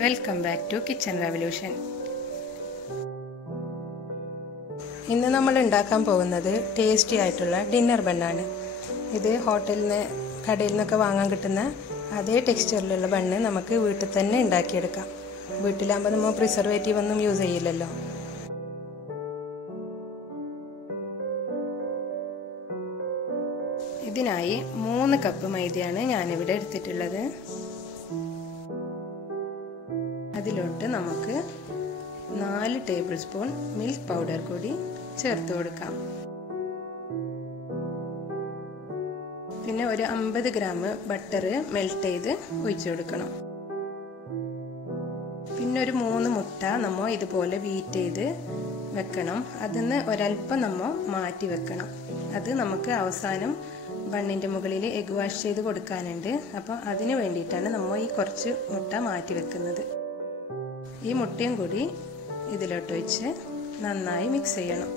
Welcome back to kitchen revolution. ഇന്ന് നമ്മൾ ഉണ്ടാക്കാൻ പോകുന്നത് ടേസ്റ്റി ആയിട്ടുള്ള ഡിന്നർ ബണ്ണാണ്. ഇത് ഹോട്ടലിൽ നിന്ന് കടയിൽ നിന്നൊക്കെ വാങ്ങാൻ കിട്ടുന്ന അതേ ടെക്സ്ചറിലുള്ള ബണ്ണ് നമുക്ക് വീട്ടിൽ തന്നെ ഉണ്ടാക്കിയെടുക്കാം. വീട്ടിലാകുമ്പോൾ നമ്മൾ പ്രിസർവേറ്റീവ് ഒന്നും യൂസ് ചെയ്യില്ലല്ലോ. ഇതിനായി 3 കപ്പ് മൈദയാണ് ഞാനിവിടെ എടുത്തിട്ടുള്ളത്. അതിലോട്ട് നമുക്ക് 4 ടേബിൾ സ്പൂൺ മിൽക്ക് പൗഡർ കൂടി ചേർത്ത് കൊടുക്കാം. പിന്നെ ഒരു 50 ഗ്രാം ബട്ടർ മെൽറ്റ് ചെയ്ത് ഒഴിച്ചു കൊടുക്കണം. പിന്നെ ഒരു 3 മുട്ട നമ്മൾ ഇതുപോലെ ബീറ്റ് ചെയ്ത് വെക്കണം. അതിന്ന് ഒരല്പം നമ്മൾ മാറ്റി വെക്കണം. അത് നമുക്ക് അവസാനം ബണ്ണിൻ്റെ മുകളിൽ എഗ് വാഷ് ചെയ്ത് കൊടുക്കാനുണ്ട്. അപ്പോൾ അതിന് വേണ്ടിയിട്ടാണ് നമ്മൾ ഈ കുറച്ച് മുട്ട മാറ്റി വെക്കുന്നത്. ഈ മുട്ടയും കൂടി ഇതിലോട്ട് വെച്ച് നന്നായി മിക്സ് ചെയ്യണം.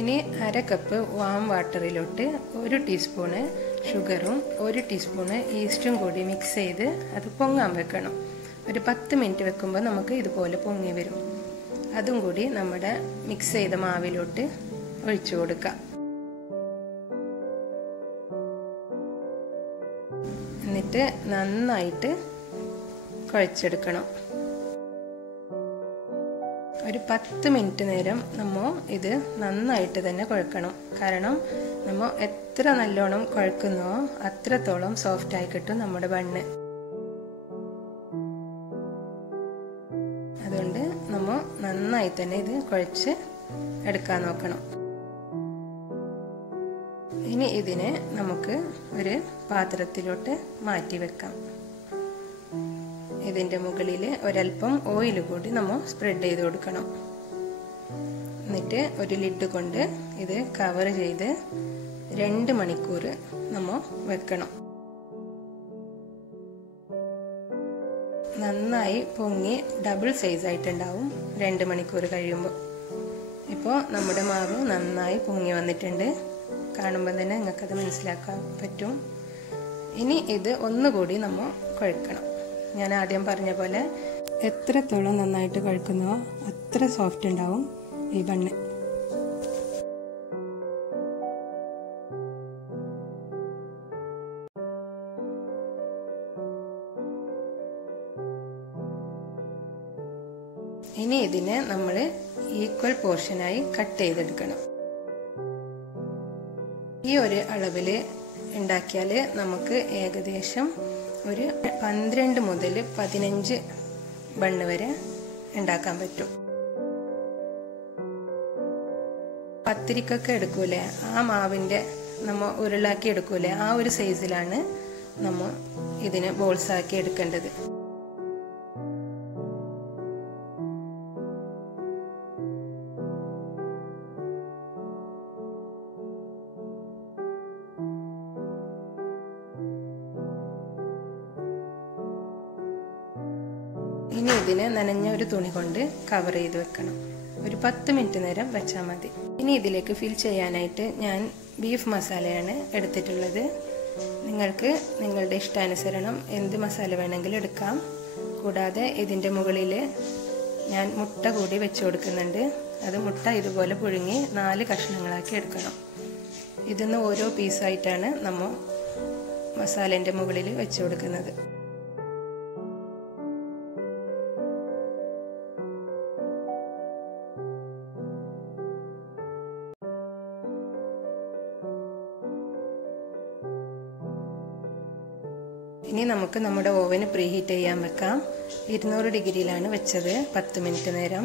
ഇനി 1/2 കപ്പ് വാം വാട്ടറിലോട്ട് 1 ടീസ്പൂണ് ഷുഗറും 1 ടീസ്പൂണ് ഈസ്റ്റും കൂടി മിക്സ് ചെയ്ത് അത് പൊങ്ങാൻ വെക്കണം. ഒരു 10 മിനിറ്റ് വെക്കുമ്പോൾ നമുക്ക് ഇതുപോലെ പൊങ്ങി വരും. അതും കൂടി നമ്മുടെ മിക്സ് ചെയ്ത മാവിലോട്ട് ഒഴിച്ചു കൊടുക്കാം. എന്നിട്ട് നന്നായിട്ട് കുഴച്ചെടുക്കണം. ഒരു 10 മിനിറ്റ് നേരം നമ്മൾ ഇത് നന്നായിട്ട് തന്നെ കുഴക്കണം. കാരണം നമ്മൾ എത്ര നല്ലോണം കുഴക്കുന്നോ അത്രത്തോളം സോഫ്റ്റായി കിട്ടും നമ്മുടെ ബണ്ണ്. അതുകൊണ്ട് നമ്മൾ നന്നായി തന്നെ ഇത് കുഴച്ച് എടുക്കാൻ നോക്കണം. ഇനി ഇതിനെ നമുക്ക് ഒരു പാത്രത്തിലോട്ട് മാറ്റി വെക്കാം. ഇതിൻ്റെ മുകളിൽ ഒരല്പം ഓയിൽ കൂടി നമ്മൾ സ്പ്രെഡ് ചെയ്ത് കൊടുക്കണം. എന്നിട്ട് ഒരു ലിഡ് കൊണ്ട് ഇത് കവർ ചെയ്ത് 2 മണിക്കൂർ നമ്മൾ വെക്കണം. നന്നായി പൊങ്ങി ഡബിൾ സൈസ് ആയിട്ടുണ്ടാവും 2 മണിക്കൂർ കഴിയുമ്പോൾ. ഇപ്പോൾ നമ്മുടെ മാവ് നന്നായി പൊങ്ങി വന്നിട്ടുണ്ട്. കാണുമ്പോൾ തന്നെ നിങ്ങൾക്കത് മനസ്സിലാക്കാൻ പറ്റും. ഇനി ഇത് ഒന്നുകൂടി നമ്മൾ കുഴക്കണം. ഞാൻ ആദ്യം പറഞ്ഞ പോലെ എത്രത്തോളം നന്നായിട്ട് കുഴക്കുന്നുവോ അത്ര സോഫ്റ്റ് ഉണ്ടാവും ഈ ബണ്ണ്. ഇനി ഇതിനെ നമ്മൾ ഈക്വൽ പോർഷനായി കട്ട് ചെയ്തെടുക്കണം. ഈ ഒരു അളവിൽ ഉണ്ടാക്കിയാൽ നമുക്ക് ഏകദേശം ഒരു 12 മുതൽ 15 ബണ്ണ് വരെ ഉണ്ടാക്കാൻ പറ്റും. പത്തിരിക്കൊക്കെ എടുക്കൂലേ, ആ മാവിൻ്റെ നമ്മൾ ഉരുളാക്കി എടുക്കൂലേ, ആ ഒരു സൈസിലാണ് നമ്മൾ ഇതിനെ ബോൾസാക്കി എടുക്കേണ്ടത്. ഇനി ഇതിനെ നനഞ്ഞ ഒരു തുണി കൊണ്ട് കവർ ചെയ്ത് വെക്കണം. ഒരു 10 മിനിറ്റ് നേരം വെച്ചാൽ മതി. ഇനി ഇതിലേക്ക് ഫിൽ ചെയ്യാനായിട്ട് ഞാൻ ബീഫ് മസാലയാണ് എടുത്തിട്ടുള്ളത്. നിങ്ങൾക്ക് നിങ്ങളുടെ ഇഷ്ടാനുസരണം എന്ത് മസാല വേണമെങ്കിലും എടുക്കാം. കൂടാതെ ഇതിൻ്റെ മുകളിൽ ഞാൻ മുട്ട കൂടി വെച്ച് കൊടുക്കുന്നുണ്ട്. അത് മുട്ട ഇതുപോലെ പുഴുങ്ങി 4 കഷ്ണങ്ങളാക്കി എടുക്കണം. ഇതിന്ന് ഓരോ പീസായിട്ടാണ് നമ്മൾ മസാലേൻ്റെ മുകളിൽ വെച്ച് കൊടുക്കുന്നത്. ഇനി നമുക്ക് നമ്മുടെ ഓവന് പ്രീഹീറ്റ് ചെയ്യാൻ വെക്കാം. 200 ഡിഗ്രിയിലാണ് വെച്ചത് 10 മിനിറ്റ് നേരം.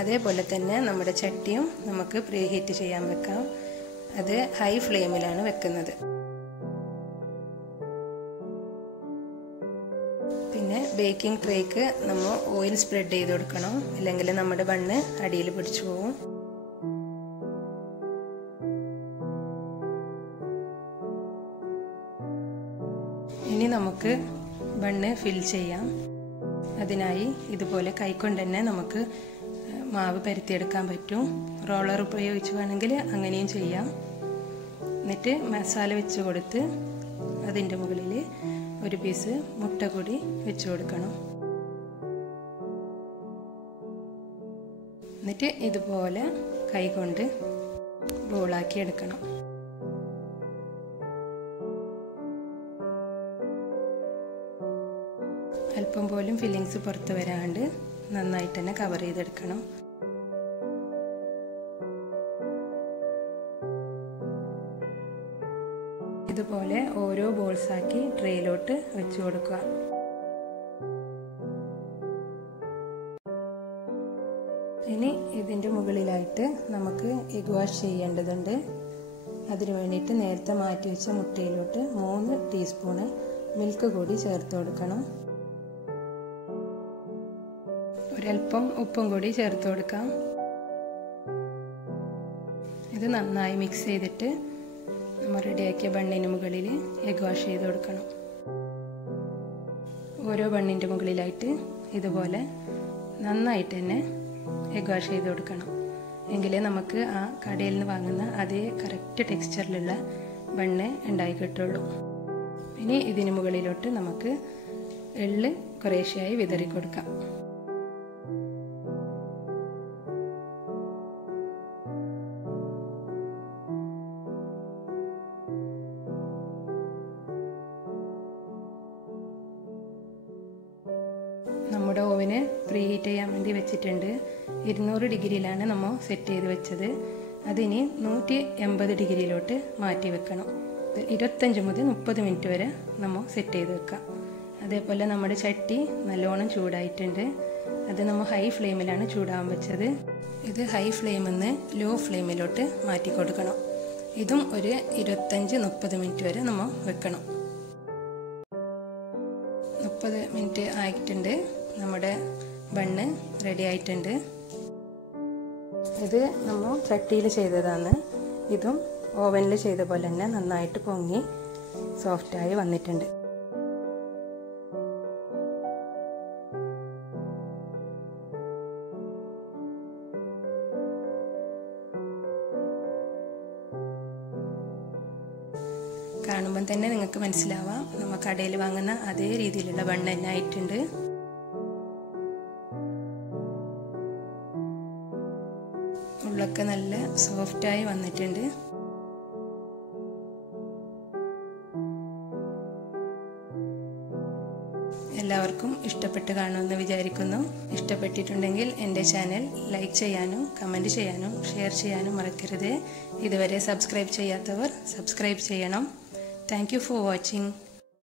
അതേപോലെ തന്നെ നമ്മുടെ ചട്ടിയും നമുക്ക് പ്രീഹീറ്റ് ചെയ്യാൻ വെക്കാം. അത് ഹൈ ഫ്ലെയിമിലാണ് വെക്കുന്നത്. പിന്നെ ബേക്കിംഗ് ട്രേക്ക് നമ്മൾ ഓയിൽ സ്പ്രെഡ് ചെയ്ത് കൊടുക്കണം. അല്ലെങ്കിൽ നമ്മുടെ ബണ്ണ് അടിയിൽ പിടിച്ചു പോകും. ഇനി നമുക്ക് ബണ്ണ് ഫിൽ ചെയ്യാം. അതിനായി ഇതുപോലെ കൈകൊണ്ട് തന്നെ നമുക്ക് മാവ് പരത്തിയെടുക്കാൻ പറ്റും. റോളർ ഉപയോഗിച്ച് വേണമെങ്കിൽ അങ്ങനെയും ചെയ്യാം. എന്നിട്ട് മസാല വെച്ച് കൊടുത്ത് അതിൻ്റെ മുകളിൽ ഒരു പീസ് മുട്ട കൂടി വെച്ച് കൊടുക്കണം. എന്നിട്ട് ഇതുപോലെ കൈകൊണ്ട് റോളാക്കി എടുക്കണം. അല്പം പോലും ഫില്ലിങ്സ് പുറത്ത് വരാണ്ട് നന്നായിട്ട് തന്നെ കവർ ചെയ്തെടുക്കണം. ഇതുപോലെ ഓരോ ബോൾസാക്കി ട്രേയിലോട്ട് വെച്ച് കൊടുക്കുക. ഇനി ഇതിൻ്റെ മുകളിലായിട്ട് നമുക്ക് എഗ് വാഷ് ചെയ്യേണ്ടതുണ്ട്. അതിനു വേണ്ടിയിട്ട് നേരത്തെ മാറ്റി വെച്ച മുട്ടയിലോട്ട് 3 ടീസ്പൂണ് മിൽക്ക് കൂടി ചേർത്ത് കൊടുക്കണം. ഒരൽപ്പം ഉപ്പും കൂടി ചേർത്ത് കൊടുക്കാം. ഇത് നന്നായി മിക്സ് ചെയ്തിട്ട് നമ്മൾ റെഡിയാക്കിയ ബണ്ണിന് മുകളിൽ എഗ് വാഷ് ചെയ്ത് കൊടുക്കണം. ഓരോ ബണ്ണിൻ്റെ മുകളിലായിട്ട് ഇതുപോലെ നന്നായിട്ട് തന്നെ എഗ് വാഷ് ചെയ്ത് കൊടുക്കണം. എങ്കിലേ നമുക്ക് ആ കടയിൽ നിന്ന് വാങ്ങുന്ന അതേ കറക്റ്റ് ടെക്സ്ചറിലുള്ള ബണ്ണ് ഉണ്ടായി കിട്ടുള്ളൂ. ഇനി ഇതിന് മുകളിലോട്ട് നമുക്ക് എള്ള് കുറേശ്ശെയായി വിതറി കൊടുക്കാം. നമ്മുടെ ഓവന് പ്രീ ഹീറ്റ് ചെയ്യാൻ വേണ്ടി വെച്ചിട്ടുണ്ട്. 200 ഡിഗ്രിയിലാണ് നമ്മൾ സെറ്റ് ചെയ്ത് വെച്ചത്. അതിനി 180 ഡിഗ്രിയിലോട്ട് മാറ്റി വെക്കണം. 25 മുതൽ 30 മിനിറ്റ് വരെ നമ്മൾ സെറ്റ് ചെയ്ത് വെക്കാം. അതേപോലെ നമ്മുടെ ചട്ടി നല്ലോണം ചൂടായിട്ടുണ്ട്. അത് നമ്മൾ ഹൈ ഫ്ലെയിമിലാണ് ചൂടാൻ വെച്ചത്. ഇത് ഹൈ ഫ്ലെയിമിൽ നിന്ന് ലോ ഫ്ലെയിമിലോട്ട് മാറ്റി കൊടുക്കണം. ഇതും ഒരു 25-30 മിനിറ്റ് വരെ നമ്മൾ വെക്കണം. 30 മിനിറ്റ് ആയിട്ടുണ്ട്. നമ്മുടെ ബണ്ണ് റെഡി ആയിട്ടുണ്ട്. ഇത് നമ്മൾ ചട്ടിയിൽ ചെയ്തതാണ്. ഇതും ഓവനിൽ ചെയ്ത പോലെ തന്നെ നന്നായിട്ട് പൊങ്ങി സോഫ്റ്റായി വന്നിട്ടുണ്ട്. കാണുമ്പം തന്നെ നിങ്ങൾക്ക് മനസ്സിലാവാം നമ്മൾ കടയിൽ വാങ്ങുന്ന അതേ രീതിയിലുള്ള ബണ്ണ് തന്നെ ആയിട്ടുണ്ട്. ഉള്ളൊക്കെ നല്ല സോഫ്റ്റായി വന്നിട്ടുണ്ട്. എല്ലാവർക്കും ഇഷ്ടപ്പെട്ട് കാണുമെന്ന് വിചാരിക്കുന്നു. ഇഷ്ടപ്പെട്ടിട്ടുണ്ടെങ്കിൽ എൻ്റെ ചാനൽ ലൈക്ക് ചെയ്യാനും കമൻറ്റ് ചെയ്യാനും ഷെയർ ചെയ്യാനും മറക്കരുത്. ഇതുവരെ സബ്സ്ക്രൈബ് ചെയ്യാത്തവർ സബ്സ്ക്രൈബ് ചെയ്യണം. Thank you for watching.